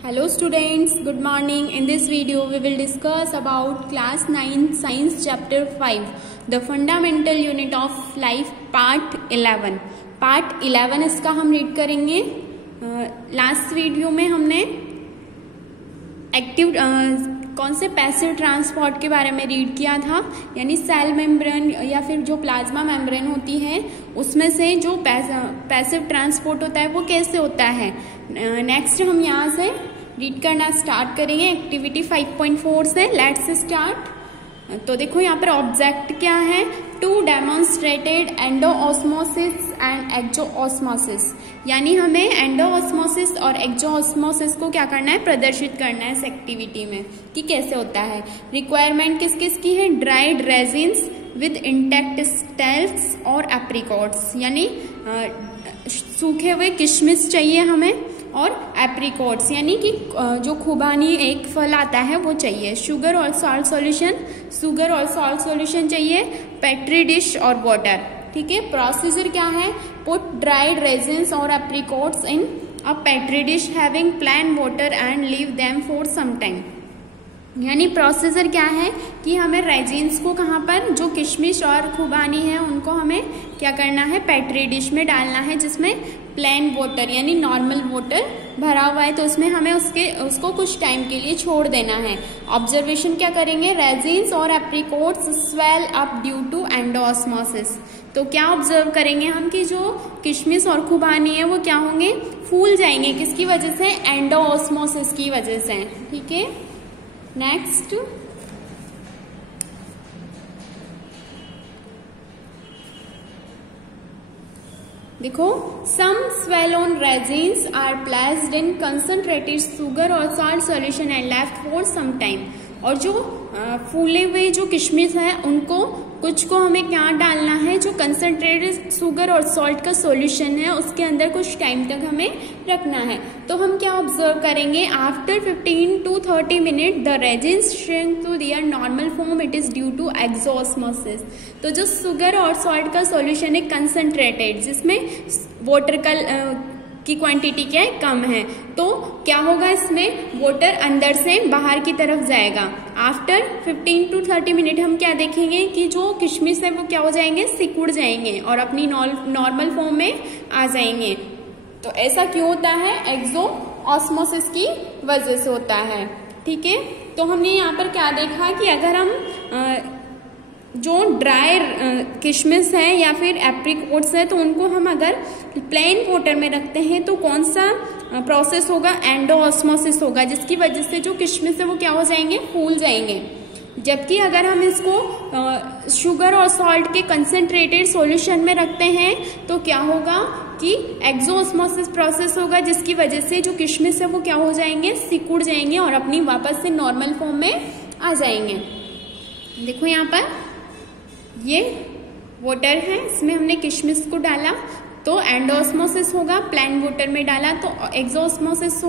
Hello students, good morning. In this video we will discuss about class 9 science chapter 5 the fundamental unit of life part 11. Part 11 इसका हम read करेंगे. Last video में हमने active कौन से passive transport के बारे में रीड किया था, यानी सेल मेम्ब्रेन या फिर जो प्लाज्मा मेम्ब्रेन होती है उसमें से जो पैसिव ट्रांसपोर्ट होता है वो कैसे होता है. नेक्स्ट हम यहाँ से रीड करना स्टार्ट करेंगे एक्टिविटी 5.4 से. Let's start. तो देखो यहाँ पर ऑब्जेक्ट क्या है, टू डेमोन्स्ट्रेटेड एंडोऑस्मोसिस एंड एक्सोऑस्मोसिस, यानी हमें एंडोऑस्मोसिस और एक्सोऑस्मोसिस को क्या करना है, प्रदर्शित करना है इस एक्टिविटी में कि कैसे होता है. रिक्वायरमेंट किस किस की है, ड्राइड रेजिन्स विद इंटैक्ट स्टेल्स और एप्रिकॉट्स, यानी सूखे हुए किशमिश चाहिए हमें और एप्रिकॉट्स यानी कि जो खुबानी एक फल आता है वो चाहिए. शुगर और सॉल्ट सॉल्यूशन चाहिए. पेट्री डिश और वाटर. ठीक है. प्रोसीजर क्या है, पुट ड्राइड रेजिन्स और apricots in a petri dish having plain water and leave them for some time. यानी प्रोसीजर क्या है कि हमें रेजिन्स को कहाँ पर, जो किशमिश और खुबानी है उनको हमें क्या करना है, पेट्री डिश में डालना है जिसमें प्लेन वाटर यानी नॉर्मल वाटर भरा हुआ है, तो उसमें हमें उसको कुछ टाइम के लिए छोड़ देना है. ऑब्जर्वेशन क्या करेंगे, रेजिन्स और apricots swell up due to endosmosis. तो क्या ऑब्जर्व करेंगे हम कि जो किशमिश और खुबानी है वो क्या होंगे, फूल जाएंगे. किसकी वजह से, एंडोऑस्मोसिस की वजह से. ठीक है. नेक्स्ट देखो, सम swallowed resins are placed in concentrated sugar or salt solution and left for some time. और जो फूले हुए जो किशमिश है उनको कुछ को हमें क्या डालना है, जो कंसंट्रेटेड शुगर और सॉल्ट का सॉल्यूशन है उसके अंदर कुछ टाइम तक हमें रखना है. तो हम क्या ऑब्जर्व करेंगे, after 15 to 30 minute the resins shrink to their normal form, it is due to exosmosis. तो जो शुगर और सॉल्ट का सॉल्यूशन है कंसंट्रेटेड, जिसमें वाटर की क्वांटिटी क्या है, कम है, तो क्या होगा, इसमें वाटर अंदर से बाहर की तरफ जाएगा. आफ्टर 15 to 30 मिनट हम क्या देखेंगे कि जो किशमिश है वो क्या हो जाएंगे, सिकुड़ जाएंगे और अपनी नॉर्मल फॉर्म में आ जाएंगे. तो ऐसा क्यों होता है, एक्सोऑस्मोसिस की वजह से होता है. ठीक है. तो हमने यहाँ पर क्या देखा कि अगर हम जो ड्राई किशमिश है या फिर एप्रिकॉट्स है तो उनको हम अगर प्लेन वाटर में रखते हैं तो कौन सा प्रोसेस होगा, एंडोऑस्मोसिस होगा, जिसकी वजह से जो किशमिश है वो क्या हो जाएंगे, फूल जाएंगे. जबकि अगर हम इसको शुगर और सॉल्ट के कंसंट्रेटेड सॉल्यूशन में रखते हैं तो क्या होगा कि एक्सोऑस्मोसिस प्रोसेस होगा, जिसकी वजह से जो किशमिश है वो क्या हो जाएंगे, सिकुड़ जाएंगे और अपनी वापस से नॉर्मल फॉर्म में आ जाएंगे. देखो यहाँ पर ये वाटर है, इसमें हमने किशमिश को डाला तो एंडोऑस्मोसिस होगा, प्लेन वाटर में डाला तो एंडोऑस्मोसिस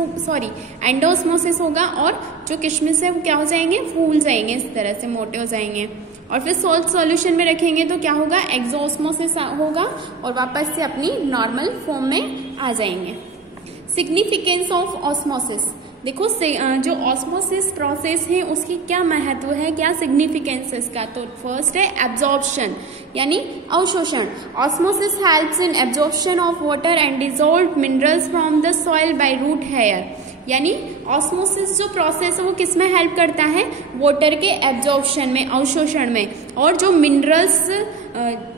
होगा और जो किशमिश है वो क्या हो जाएंगे, फूल जाएंगे, इस तरह से मोटे हो जाएंगे. और फिर सॉल्ट सॉल्यूशन में रखेंगे तो क्या होगा, एक्सोऑस्मोसिस होगा और वापस से अपनी नॉर्मल फॉर्म में आ जाएंगे. Significance of osmosis. देखो जो ऑस्मोसिस प्रोसेस है उसकी क्या महत्व है, क्या सिग्निफिकेंस है इसका. तो फर्स्ट है एब्जॉर्प्शन यानी अवशोषण. Osmosis helps in absorption of water and dissolved minerals from the soil by root hair. यानी ऑस्मोसिस जो प्रोसेस है वो किस में हेल्प करता है, वाटर के एब्जॉर्प्शन में, अवशोषण में, और जो मिनरल्स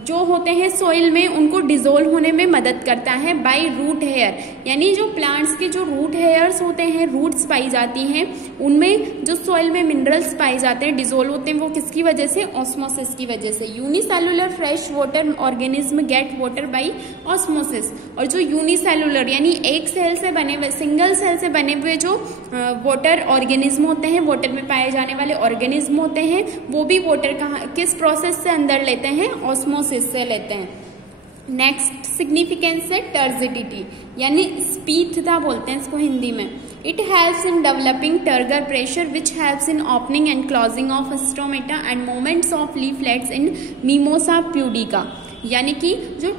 जो होते हैं सॉइल में उनको डिसोल्व होने में मदद करता है बाय रूट हेयर. यानी जो प्लांट्स के जो रूट हेयर्स होते हैं, रूट्स पाई जाती हैं, उनमें जो सॉइल में मिनरल्स पाए जाते हैं, डिसोल्व होते हैं, वो किसकी वजह से, ऑस्मोसिस की वजह से. Unicellular fresh water organism get water bye osmosis. और जो यूनिसेलुलर यानी एक सेल से बने हुए, सिंगल सेल से बने हुए जो वाटर ऑर्गेनिज्म होते हैं, वाटर में पाए जाने वाले ऑर्गेनिज्म होते हैं, वो भी वाटर किस प्रोसेस से अंदर लेते हैं, ऑस्मोसिस से लेते हैं. नेक्स्ट सिग्निफिकेंस है टर्जिडिटी यानी स्पीथता बोलते हैं इसको हिंदी में. It helps in developing turgor pressure which helps in opening and closing of stomata and movements of leaflets in mimosa pudica. यानी कि जो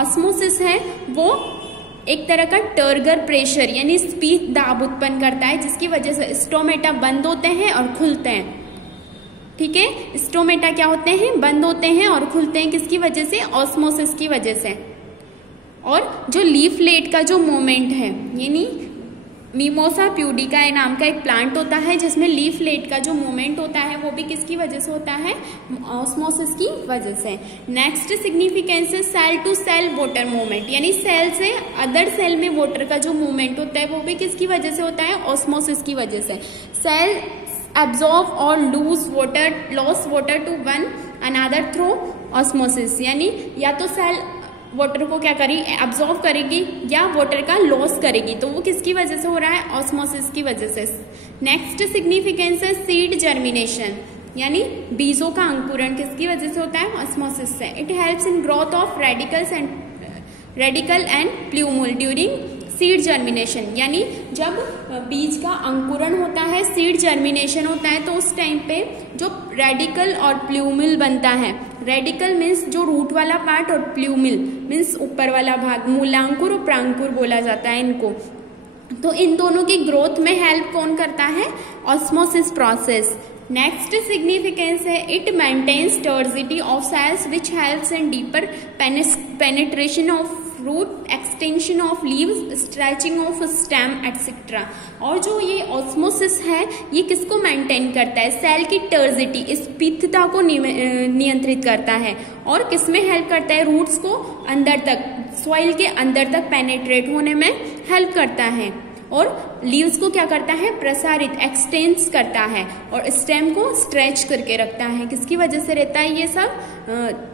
ऑस्मोसिस है वो एक तरह का टर्गर प्रेशर यानी स्पीड दाब उत्पन्न करता है, जिसकी वजह से स्टोमेटा बंद होते हैं और खुलते हैं। ठीक है, स्टोमेटा क्या होते हैं, बंद होते हैं और खुलते हैं, किसकी वजह से, ऑस्मोसिस की वजह से। और जो लीफलेट का जो मूवमेंट है, यानी मिमोसा प्यूडिका नाम का एक प्लांट होता है जिसमें लीफलेट का जो मूवमेंट होता है वो भी किसकी वजह से होता है, ऑस्मोसिस की वजह से। नेक्स्ट सिग्निफिकेंस है cell to cell water movement, यानी सेल से अदर सेल में वाटर का जो मूवमेंट होता है वो भी किसकी वजह से होता है, ऑस्मोसिस की वजह से। Cell absorb or loss water to one another through osmosis, यानी या तो सेल वाटर को क्या करेगी, एब्जॉर्ब करेगी या वाटर का लॉस करेगी, तो वो किसकी वजह से हो रहा है, ऑस्मोसिस की वजह से। नेक्स्ट सिग्निफिकेंस है सीड जर्मिनेशन, यानी बीजों का अंकुरण किसकी वजह से होता है, ऑस्मोसिस से। It helps in growth of radicle and plumule during seed germination, यानी जब बीज का अंकुरण होता है, सीड जर्मिनेशन होता है, तो उस टाइम पे जो रेडिकल और प्ल्यूमिल बनता है, रेडिकल मीन्स जो रूट वाला पार्ट और प्ल्यूमिल मीन्स ऊपर वाला भाग, मूलांकुर और प्रांकुर बोला जाता है इनको। तो इन दोनों की ग्रोथ में हेल्प कौन करता है, ऑस्मोसिस प्रोसेस। नेक्स्ट सिग्निफिकेंस है it maintains turgidity of cells which helps in deeper penetration of root, extension of leaves, stretching of stem etcetera. और जो ये ऑस्मोसिस है ये किसको मेंटेन करता है, सेल की टर्जिटी, स्पिथता को नियंत्रित करता है। और किसमें हेल्प करता है, रूट्स को अंदर तक, सॉइल के अंदर तक पेनेट्रेट होने में हेल्प करता है। और लीव्स को क्या करता है, प्रसारित, एक्सटेंस करता है। और स्टेम को स्ट्रेच करके रखता है, किसकी वजह से रहता है ये सब,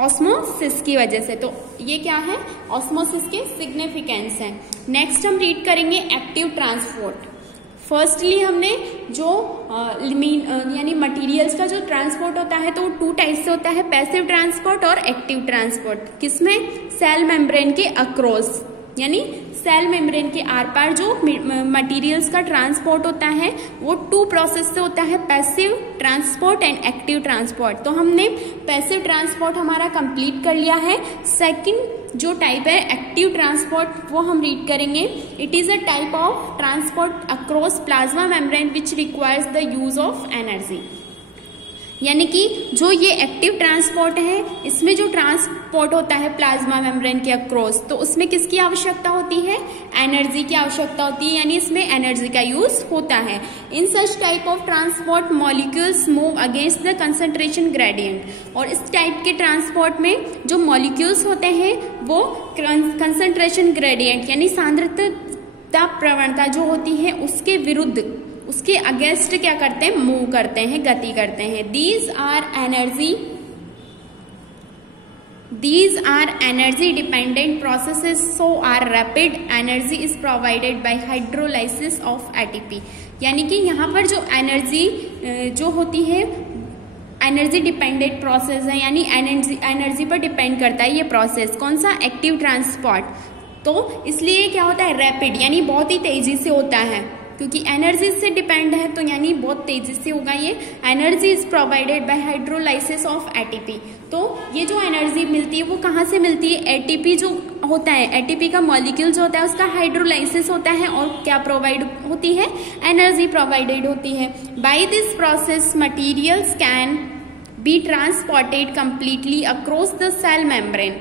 ऑस्मोसिस की वजह से। तो ये क्या है, ऑस्मोसिस के सिग्निफिकेंस है। नेक्स्ट हम रीड करेंगे एक्टिव ट्रांसपोर्ट। फर्स्टली हमने जो यानी मटेरियल्स का जो ट्रांसपोर्ट होता है तो वो 2 टाइप से होता है, पैसिव ट्रांसपोर्ट और एक्टिव ट्रांसपोर्ट। किसमें, सेल मेम्ब्रेन के अक्रॉस, यानी सेल मेम्ब्रेन के आर पार जो मटेरियल्स का ट्रांसपोर्ट होता है वो 2 प्रोसेस से होता है, passive transport and active transport. तो हमने पैसिव ट्रांसपोर्ट हमारा कंप्लीट कर लिया है। सेकंड जो टाइप है एक्टिव ट्रांसपोर्ट, वो हम रीड करेंगे। It is a type of transport across plasma membrane which requires the use of energy, यानी कि जो ये एक्टिव ट्रांसपोर्ट है इसमें जो ट्रांसपोर्ट होता है प्लाज्मा मेम्ब्रेन के अक्रॉस, तो उसमें किसकी आवश्यकता होती है, एनर्जी की आवश्यकता होती है, यानी इसमें एनर्जी का यूज होता है। In such type of transport molecules move against the concentration gradient. और इस टाइप के ट्रांसपोर्ट में जो मॉलिक्यूल्स होते हैं वो कंसंट्रेशन ग्रेडियंट यानी सांद्रता प्रवणता जो होती है उसके विरुद्ध, उसके अगेंस्ट क्या करते हैं, मूव करते हैं, गति करते हैं। These are energy dependent processes, so are rapid energy is provided by hydrolysis of ATP। यानी कि यहाँ पर जो एनर्जी जो होती है एनर्जी डिपेंडेंट प्रोसेस है, यानी एनर्जी पर डिपेंड करता है ये प्रोसेस। कौन सा, एक्टिव ट्रांसपोर्ट। तो इसलिए क्या होता है, रैपिड यानी बहुत ही तेजी से होता है, क्योंकि एनर्जी से डिपेंड है तो यानी बहुत तेजी से होगा ये। Energy is provided by hydrolysis of ATP. तो ये जो एनर्जी मिलती है वो कहाँ से मिलती है, एटीपी जो होता है, एटीपी का मॉलिक्यूल जो होता है उसका हाइड्रोलाइसिस होता है और क्या प्रोवाइड होती है, एनर्जी प्रोवाइडेड होती है। By this process materials can be transported completely across the cell membrane.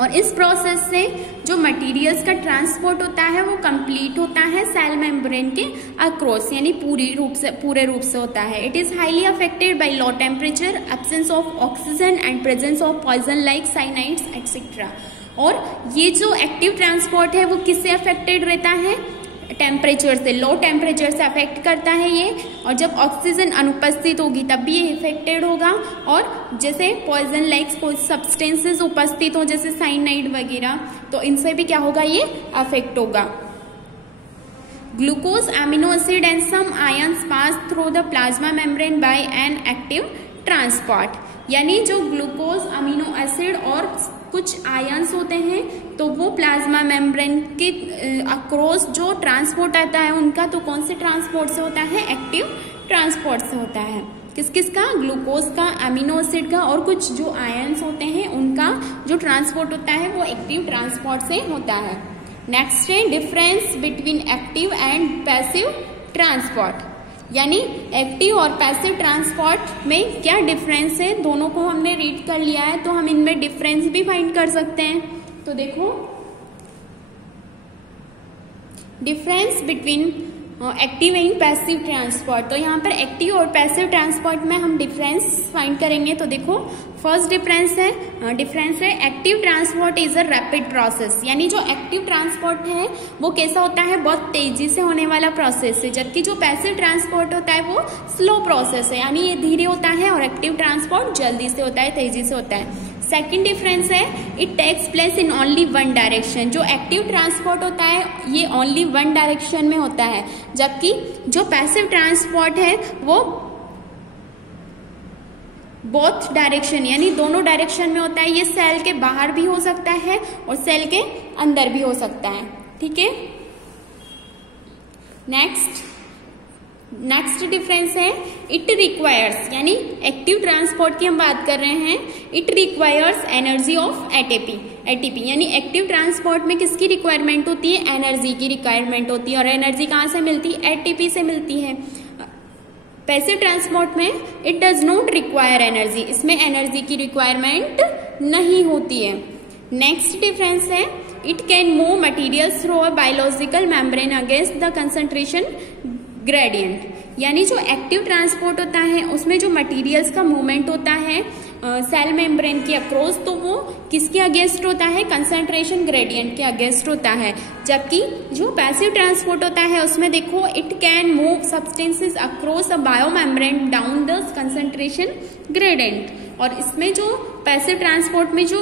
और इस प्रोसेस से जो मटेरियल्स का ट्रांसपोर्ट होता है वो कंप्लीट होता है सेल मेम्ब्रेन के अक्रॉस, यानी पूरे रूप से होता है। It is highly affected by low temperature, absence of oxygen and presence of poison like cyanides etcetera. और ये जो एक्टिव ट्रांसपोर्ट है वो किससे अफेक्टेड रहता है, टेम्परेचर से, लो टेम्परेचर से अफेक्ट करता है ये। और जब ऑक्सीजन अनुपस्थित होगी तब भी ये इफेक्टेड होगा। और जैसे पॉइजन लाइक सब्सटेंसेस उपस्थित हो जैसे साइनाइड वगैरह, तो इनसे भी क्या होगा, ये अफेक्ट होगा। Glucose, amino acid and some ions pass through the plasma membrane by an active transport. यानी जो ग्लूकोज, अमीनो एसिड और कुछ आयंस होते हैं तो वो प्लाज्मा मेम्ब्रेन के अक्रॉस जो ट्रांसपोर्ट आता है उनका, तो कौन से ट्रांसपोर्ट से होता है, एक्टिव ट्रांसपोर्ट से होता है। किस किस का, ग्लूकोज का, अमीनो एसिड का और कुछ जो आयंस होते हैं उनका जो ट्रांसपोर्ट होता है वो एक्टिव ट्रांसपोर्ट से होता है। नेक्स्ट है difference between active and passive transport, यानी एक्टिव और पैसिव ट्रांसपोर्ट में क्या डिफरेंस है, दोनों को हमने रीड कर लिया है तो हम इनमें डिफरेंस भी फाइंड कर सकते हैं। तो देखो difference between active and passive transport, तो यहाँ पर एक्टिव और पैसिव ट्रांसपोर्ट में हम डिफरेंस फाइंड करेंगे। तो देखो फर्स्ट डिफरेंस है active transport is a rapid process, यानी जो एक्टिव ट्रांसपोर्ट है वो कैसा होता है, बहुत तेजी से होने वाला प्रोसेस है, जबकि जो पैसिव ट्रांसपोर्ट होता है वो स्लो प्रोसेस है, यानी ये धीरे होता है और एक्टिव ट्रांसपोर्ट जल्दी से होता है, तेजी से होता है। सेकेंड डिफरेंस है it takes place in only one direction, जो एक्टिव ट्रांसपोर्ट होता है ये ओनली वन डायरेक्शन में होता है, जबकि जो पैसिव ट्रांसपोर्ट है वो बोथ डायरेक्शन यानी दोनों डायरेक्शन में होता है। ये सेल के बाहर भी हो सकता है और सेल के अंदर भी हो सकता है। ठीक है, नेक्स्ट डिफरेंस है इट रिक्वायर्स, यानी एक्टिव ट्रांसपोर्ट की हम बात कर रहे हैं, it requires energy of ATP, यानी एक्टिव ट्रांसपोर्ट में किसकी रिक्वायरमेंट होती है, एनर्जी की रिक्वायरमेंट होती है, और एनर्जी कहाँ से मिलती है, एटीपी से मिलती है। पैसिव ट्रांसपोर्ट में it does not require energy, इसमें एनर्जी की रिक्वायरमेंट नहीं होती है। नेक्स्ट डिफरेंस है it can move materials through a biological membrane against the concentration gradient, यानी जो एक्टिव ट्रांसपोर्ट होता है उसमें जो मटेरियल्स का मूवमेंट होता है सेल मेम्ब्रेन के अक्रॉस, तो वो किसके अगेंस्ट होता है, कंसंट्रेशन ग्रेडियंट के अगेंस्ट होता है। जबकि जो पैसिव ट्रांसपोर्ट होता है उसमें देखो it can move substances across a bio membrane down the concentration gradient, और इसमें जो पैसिव ट्रांसपोर्ट में जो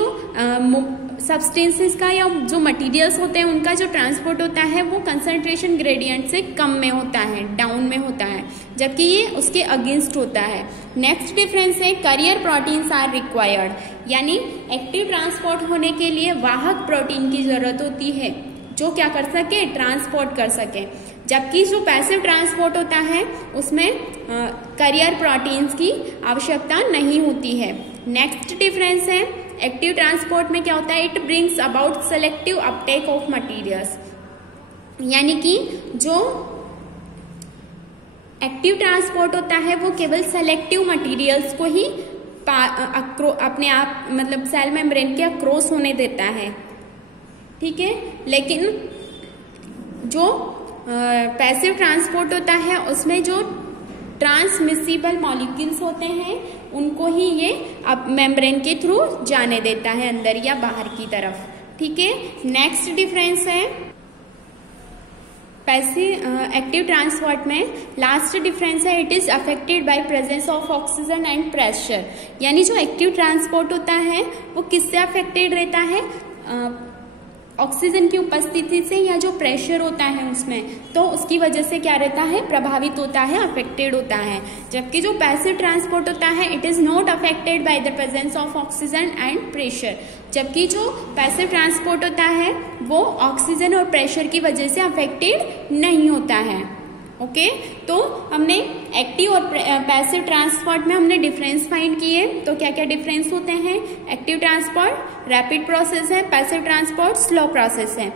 सब्सटेंसेस का या जो मटेरियल्स होते हैं उनका जो ट्रांसपोर्ट होता है वो कंसंट्रेशन ग्रेडियंट से कम में होता है, डाउन में होता है, जबकि ये उसके अगेंस्ट होता है। नेक्स्ट डिफरेंस है कैरियर प्रोटीन्स आर रिक्वायर्ड, यानी एक्टिव ट्रांसपोर्ट होने के लिए वाहक प्रोटीन की जरूरत होती है जो क्या कर सके, ट्रांसपोर्ट कर सके, जबकि जो पैसिव ट्रांसपोर्ट होता है उसमें कैरियर प्रोटीन्स की आवश्यकता नहीं होती है। नेक्स्ट डिफरेंस है एक्टिव ट्रांसपोर्ट में क्या होता है, it brings about selective Uptake of materials, यानी कि जो एक्टिव ट्रांसपोर्ट होता है वो केवल सेलेक्टिव मटेरियल्स को ही अपने आप मतलब सेल मेम्ब्रेन के अक्रॉस होने देता है। ठीक है, लेकिन जो पैसिव ट्रांसपोर्ट होता है उसमें जो ट्रांसमिसिबल मॉलिक्यूल्स होते हैं उनको ही ये अब मेम्ब्रेन के थ्रू जाने देता है अंदर या बाहर की तरफ। ठीक है, नेक्स्ट डिफरेंस है पैसिव एक्टिव ट्रांसपोर्ट में लास्ट डिफरेंस है it is affected by presence of oxygen and pressure, यानी जो एक्टिव ट्रांसपोर्ट होता है वो किससे अफेक्टेड रहता है, ऑक्सीजन की उपस्थिति से या जो प्रेशर होता है उसमें, तो उसकी वजह से क्या रहता है, प्रभावित होता है, अफेक्टेड होता है। जबकि जो पैसिव ट्रांसपोर्ट होता है it is not affected by the presence of oxygen and pressure, जबकि जो पैसिव ट्रांसपोर्ट होता है वो ऑक्सीजन और प्रेशर की वजह से अफेक्टेड नहीं होता है। ओके, तो हमने एक्टिव और पैसिव ट्रांसपोर्ट में हमने डिफरेंस फाइंड किए। तो क्या क्या डिफरेंस होते हैं, एक्टिव ट्रांसपोर्ट रैपिड प्रोसेस है, पैसिव ट्रांसपोर्ट स्लो प्रोसेस है,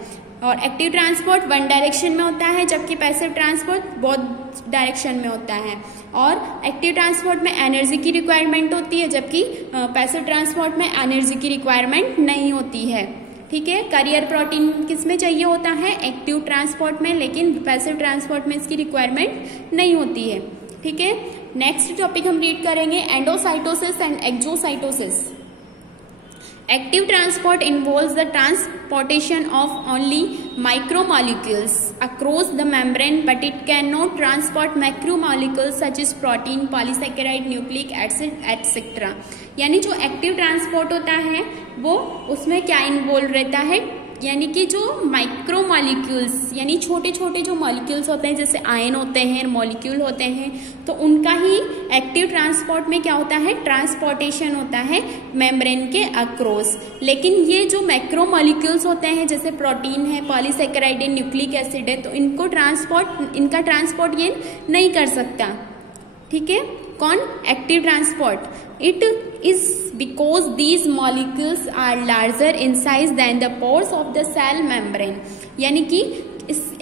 और एक्टिव ट्रांसपोर्ट वन डायरेक्शन में होता है जबकि पैसिव ट्रांसपोर्ट बोथ डायरेक्शन में होता है, और एक्टिव ट्रांसपोर्ट में एनर्जी की रिक्वायरमेंट होती है जबकि पैसिव ट्रांसपोर्ट में एनर्जी की रिक्वायरमेंट नहीं होती है। ठीक है, कैरियर प्रोटीन किसमें चाहिए होता है, एक्टिव ट्रांसपोर्ट में, लेकिन पैसिव ट्रांसपोर्ट में इसकी रिक्वायरमेंट नहीं होती है। ठीक है, नेक्स्ट टॉपिक हम रीड करेंगे endocytosis and exocytosis. Active transport involves the transportation of only micromolecules across the membrane but it can not transport macromolecules such as protein, polysaccharide, nucleic acid etcetera, यानी जो active transport होता है वो उसमें क्या involve रहता है, यानी कि जो माइक्रोमोलिक्यूल्स यानी छोटे छोटे जो मॉलिक्यूल्स होते हैं जैसे आयन होते हैं, मॉलिक्यूल होते हैं, तो उनका ही एक्टिव ट्रांसपोर्ट में क्या होता है, ट्रांसपोर्टेशन होता है मेम्ब्रेन के अक्रॉस। लेकिन ये जो मैक्रोमोलिक्यूल्स होते हैं जैसे प्रोटीन है, पॉलीसेकेराइड है, न्यूक्लिक एसिड है, तो इनका ट्रांसपोर्ट ये नहीं कर सकता। ठीक है, कौन? Active transport. It is because these molecules are larger in size than the pores of the cell membrane. यानी कि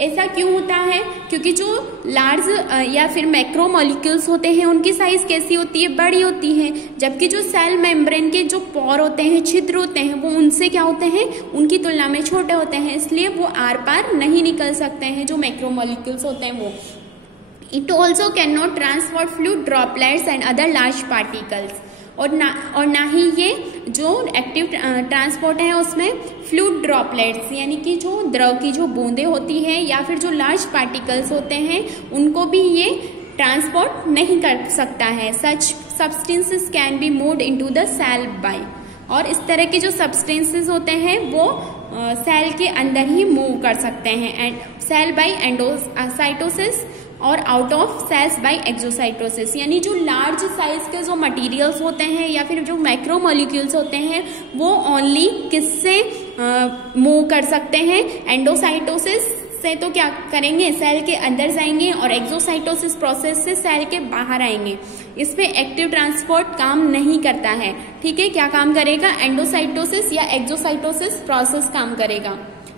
ऐसा क्यों होता है? क्योंकि जो लार्ज या फिर मैक्रो मॉलिक्यूल्स होते हैं उनकी साइज कैसी होती है? बड़ी होती है, जबकि जो सेल मेम्ब्रेन के जो पोर होते हैं, छिद्र होते हैं, वो उनसे क्या होते हैं? उनकी तुलना में छोटे होते हैं, इसलिए वो आर पार नहीं निकल सकते हैं जो मैक्रो मॉलिक्यूल्स होते हैं वो। It also can not transport fluid droplets and other large particles. और ना ही ये जो एक्टिव ट्रांसपोर्ट है उसमें फ्लूइड ड्रॉपलेट्स यानी कि जो द्रव की जो बूंदें होती हैं या फिर जो लार्ज पार्टिकल्स होते हैं उनको भी ये ट्रांसपोर्ट नहीं कर सकता है। Such substances can be moved into the cell by. और इस तरह के जो सब्सटेंसेस होते हैं वो सेल के अंदर ही मूव कर सकते हैं, एंड सेल बाय एंडोसाइटोसिस और out of cells by exocytosis. यानी जो लार्ज साइज के जो मटेरियल्स होते हैं या फिर जो मैक्रो मॉलिक्यूल्स होते हैं वो ओनली किससे मूव कर सकते हैं? एंडोसाइटोसिस से तो क्या करेंगे? सेल के अंदर जाएंगे, और एक्सोसाइटोसिस प्रोसेस से सेल के बाहर आएंगे। इसमें एक्टिव ट्रांसपोर्ट काम नहीं करता है। ठीक है, क्या काम करेगा? एंडोसाइटोसिस या एक्सोसाइटोसिस प्रोसेस काम करेगा।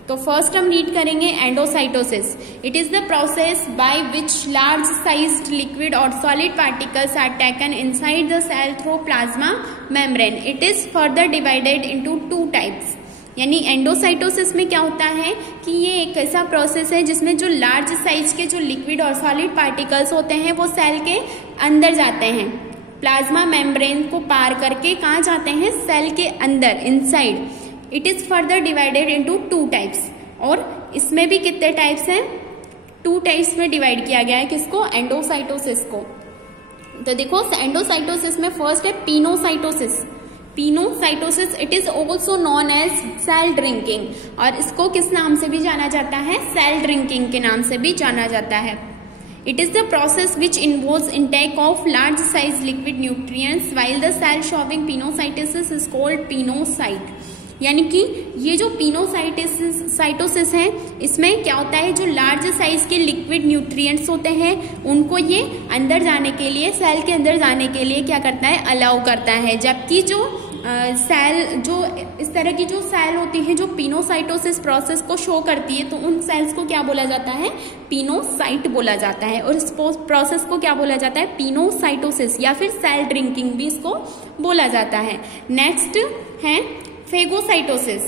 तो फर्स्ट हम रीड करेंगे endocytosis. It is the process by which large sized liquid और solid particles are taken inside the cell through plasma membrane. It is further divided into 2 types. यानी endocytosis में क्या होता है कि ये एक ऐसा प्रोसेस है जिसमें जो लार्ज साइज के जो लिक्विड और सॉलिड पार्टिकल्स होते हैं वो सेल के अंदर जाते हैं, प्लाज्मा मेम्ब्रेन को पार करके कहाँ जाते हैं? सेल के अंदर, inside. It is further divided into 2 types. और इसमें भी कितने टाइप्स हैं? 2 टाइप्स में डिवाइड किया गया है। किसको? एंडोसाइटोसिस को। तो देखो एंडोसाइटोसिस में फर्स्ट है pinocytosis. Pinocytosis it is also known as cell drinking, और इसको किस नाम से भी जाना जाता है? सेल ड्रिंकिंग के नाम से भी जाना जाता है। It is the process which involves intake of large size liquid nutrients while the cell showing pinocytosis is called pinocyte। यानी कि ये जो पिनोसाइटोसिस है इसमें क्या होता है? जो लार्ज साइज के लिक्विड न्यूट्रिएंट्स होते हैं उनको ये अंदर जाने के लिए, सेल के अंदर जाने के लिए क्या करता है? अलाउ करता है। जबकि जो सेल, जो इस तरह की जो सेल होती है जो पिनोसाइटोसिस प्रोसेस को शो करती है, तो उन सेल्स को क्या बोला जाता है? पिनोसाइट बोला जाता है। और इस प्रोसेस को क्या बोला जाता है? पिनोसाइटोसिस या फिर सेल ड्रिंकिंग भी इसको बोला जाता है। नेक्स्ट है phagocytosis.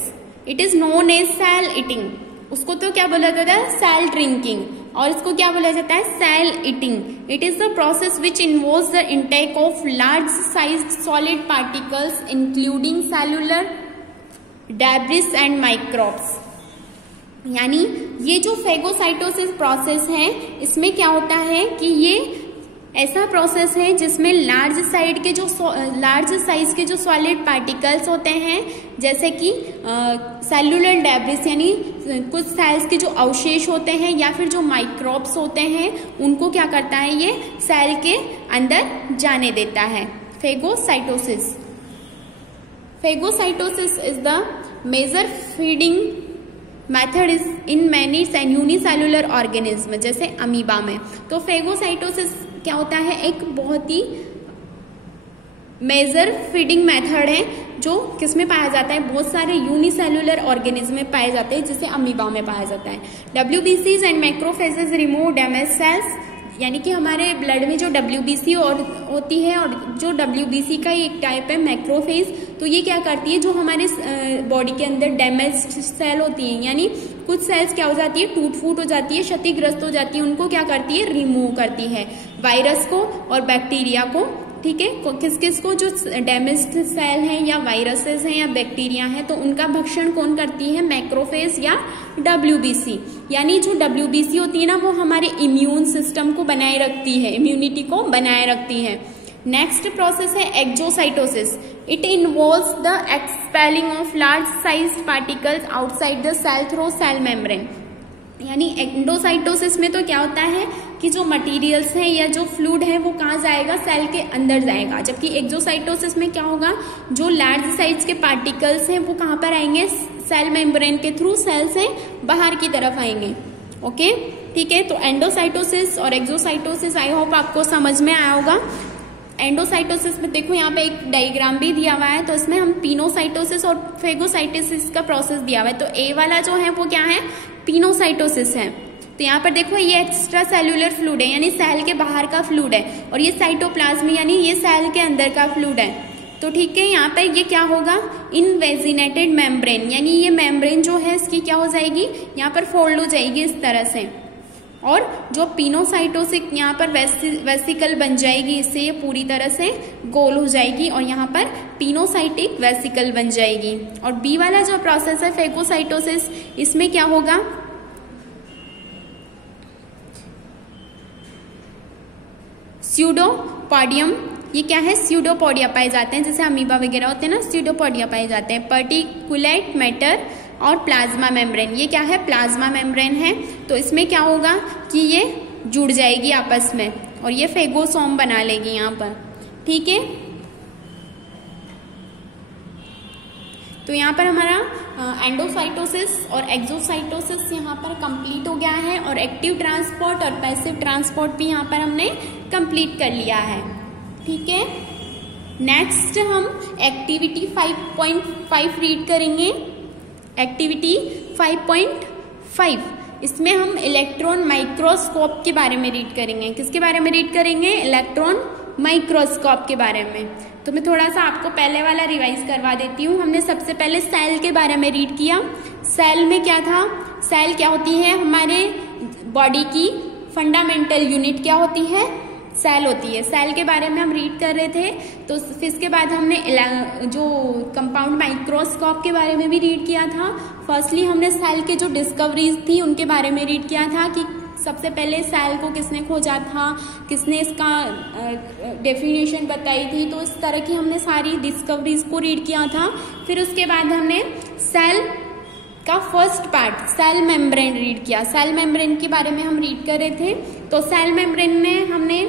It is known as cell eating. उसको तो क्या बोला जाता है? Cell drinking. और इसको क्या बोला जाता है? Cell eating. It is the process which involves the intake of large sized solid particles including cellular debris and microbes. यानी ये जो फेगोसाइटोसिस प्रोसेस है इसमें क्या होता है कि ये ऐसा प्रोसेस है जिसमें लार्ज साइज के जो सॉलिड पार्टिकल्स होते हैं, जैसे कि सेलुलर डेब्रिस यानी कुछ सेल्स के जो अवशेष होते हैं या फिर जो माइक्रोब्स होते हैं, उनको क्या करता है? ये सेल के अंदर जाने देता है। Phagocytosis is the major feeding method is in many unicellular organism, जैसे अमीबा में। तो फेगोसाइटोसिस क्या होता है? एक बहुत ही मेजर फीडिंग मेथड है जो किसमें पाया जाता है? बहुत सारे यूनिसेलुलर ऑर्गेनिज्म में पाए जाते हैं, जिसे अमीबा में पाया जाता है। WBCs and macrophages remove damage cells. यानी कि हमारे ब्लड में जो WBC होती है, और जो WBC का एक टाइप है मैक्रोफेज, तो ये क्या करती है? जो हमारे बॉडी के अंदर डैमेज सेल होती है, यानी कुछ सेल्स क्या हो जाती है? टूट फूट हो जाती है, क्षतिग्रस्त हो जाती है, उनको क्या करती है? रिमूव करती है। वायरस को और बैक्टीरिया को। ठीक है, किस किस को? जो डैमेज्ड सेल हैं या वायरसेस हैं या बैक्टीरिया हैं, तो उनका भक्षण कौन करती है? मैक्रोफेज या WBC। यानी जो WBC होती है ना, वो हमारे इम्यून सिस्टम को बनाए रखती है, इम्यूनिटी को बनाए रखती है। नेक्स्ट प्रोसेस है exocytosis. It involves the expelling of large sized particles outside the cell through cell membrane. यानी एंडोसाइटोसिस में तो क्या होता है कि जो मटेरियल्स हैं या जो फ्लूइड है वो कहाँ जाएगा? सेल के अंदर जाएगा। जबकि एक्सोसाइटोसिस में क्या होगा? जो लार्ज साइज के पार्टिकल्स हैं वो कहाँ पर आएंगे? सेल मेम्ब्रेन के थ्रू सेल से बाहर की तरफ आएंगे। ओके, ठीक है। तो एंडोसाइटोसिस और एक्सोसाइटोसिस आई होप आपको समझ में आया होगा। एंडोसाइटोसिस में देखो यहाँ पे एक डायग्राम भी दिया हुआ है, तो इसमें हम पिनोसाइटोसिस और फेगोसाइटोसिस का प्रोसेस दिया हुआ है। तो ए वाला जो है वो क्या है, पिनोसाइटोसिस है। तो यहाँ पर देखो ये एक्स्ट्रा सेल्यूलर फ्लूइड है, यानी सेल के बाहर का फ्लूइड है, और ये साइटोप्लाज्म यानी ये सेल के अंदर का फ्लूइड है। तो ठीक है, यहाँ पर ये क्या होगा, इनवेजिनेटेड मेम्ब्रेन, यानी ये मेम्ब्रेन जो है इसकी क्या हो जाएगी, यहाँ पर फोल्ड हो जाएगी इस तरह से, और जो पिनोसाइटोसिस यहाँ पर वेसिकल बन जाएगी, इससे ये पूरी तरह से गोल हो जाएगी और यहाँ पर पिनोसाइटिक वेसिकल बन जाएगी। और बी वाला जो प्रोसेस है फेगोसाइटोसिस, इसमें क्या होगा, स्यूडोपोडियम, ये क्या है, स्यूडोपोडिया पाए जाते हैं, जैसे अमीबा वगैरह होते हैं ना, स्यूडोपोडिया पाए जाते हैं। पर्टिकुलेट मैटर और प्लाज्मा मेम्ब्रेन, ये क्या है, प्लाज्मा मेम्ब्रेन है। तो इसमें क्या होगा कि ये जुड़ जाएगी आपस में और ये फेगोसोम बना लेगी यहाँ पर। ठीक है, तो यहाँ पर हमारा एंडोसाइटोसिस और एक्सोसाइटोसिस यहाँ पर कंप्लीट हो गया है, और एक्टिव ट्रांसपोर्ट और पैसिव ट्रांसपोर्ट भी यहाँ पर हमने कंप्लीट कर लिया है। ठीक है, नेक्स्ट हम एक्टिविटी 5.5 रीड करेंगे। एक्टिविटी 5.5, इसमें हम इलेक्ट्रॉन माइक्रोस्कोप के बारे में रीड करेंगे। किसके बारे में रीड करेंगे, इलेक्ट्रॉन माइक्रोस्कोप के बारे में। तो मैं थोड़ा सा आपको पहले वाला रिवाइज करवा देती हूँ। हमने सबसे पहले सेल के बारे में रीड किया। सेल में क्या था, सेल क्या होती है, हमारे बॉडी की फंडामेंटल यूनिट क्या होती है, सेल होती है। सेल के बारे में हम रीड कर रहे थे। तो फिर इसके बाद हमने जो कंपाउंड माइक्रोस्कोप के बारे में भी रीड किया था। फर्स्टली हमने सेल के जो डिस्कवरीज थी उनके बारे में रीड किया था कि सबसे पहले सेल को किसने खोजा था, किसने इसका डेफिनेशन बताई थी। तो इस तरह की हमने सारी डिस्कवरीज को रीड किया था। फिर उसके बाद हमने सेल का first part cell membrane read किया। सेल मेम्ब्रेन के बारे में हम रीड कर रहे थे। तो सेल मेम्ब्रेन में हमने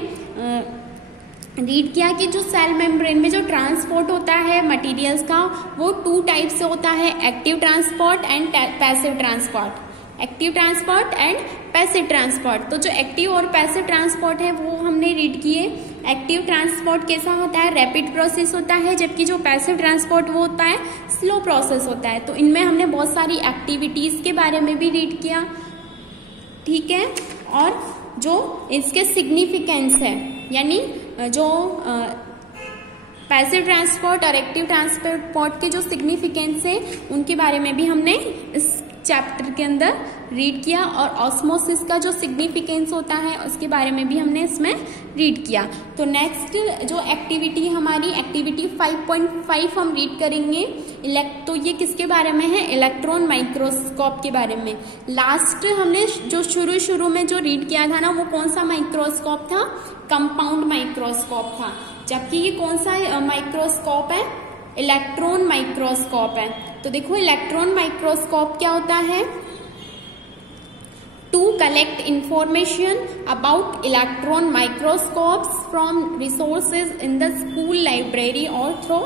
रीड किया कि जो सेल मेम्ब्रेन में जो ट्रांसपोर्ट होता है मटेरियल्स का, वो 2 टाइप से होता है, active transport and passive transport. Active transport and passive transport. तो जो एक्टिव और पैसिव ट्रांसपोर्ट है वो हमने रीड किए। एक्टिव ट्रांसपोर्ट कैसा होता है, रैपिड प्रोसेस होता है, जबकि जो पैसिव ट्रांसपोर्ट वो होता है स्लो प्रोसेस होता है। तो इनमें हमने बहुत सारी एक्टिविटीज के बारे में भी रीड किया। ठीक है, और जो इसके सिग्निफिकेंस है, यानी जो पैसिव ट्रांसपोर्ट और एक्टिव ट्रांसपोर्ट के जो सिग्निफिकेंस है उनके बारे में भी हमने इस चैप्टर के अंदर रीड किया। और ऑस्मोसिस का जो सिग्निफिकेंस होता है उसके बारे में भी हमने इसमें रीड किया। तो नेक्स्ट जो एक्टिविटी हमारी एक्टिविटी 5.5 हम रीड करेंगे। तो ये किसके बारे में है, इलेक्ट्रॉन माइक्रोस्कोप के बारे में। लास्ट हमने जो शुरू में जो रीड किया था ना, वो कौन सा माइक्रोस्कोप था, कंपाउंड माइक्रोस्कोप था। जबकि ये कौन सा माइक्रोस्कोप है, इलेक्ट्रॉन माइक्रोस्कोप है। तो देखो इलेक्ट्रॉन माइक्रोस्कोप क्या होता है, to collect information about electron microscopes from resources in the school library और थ्रू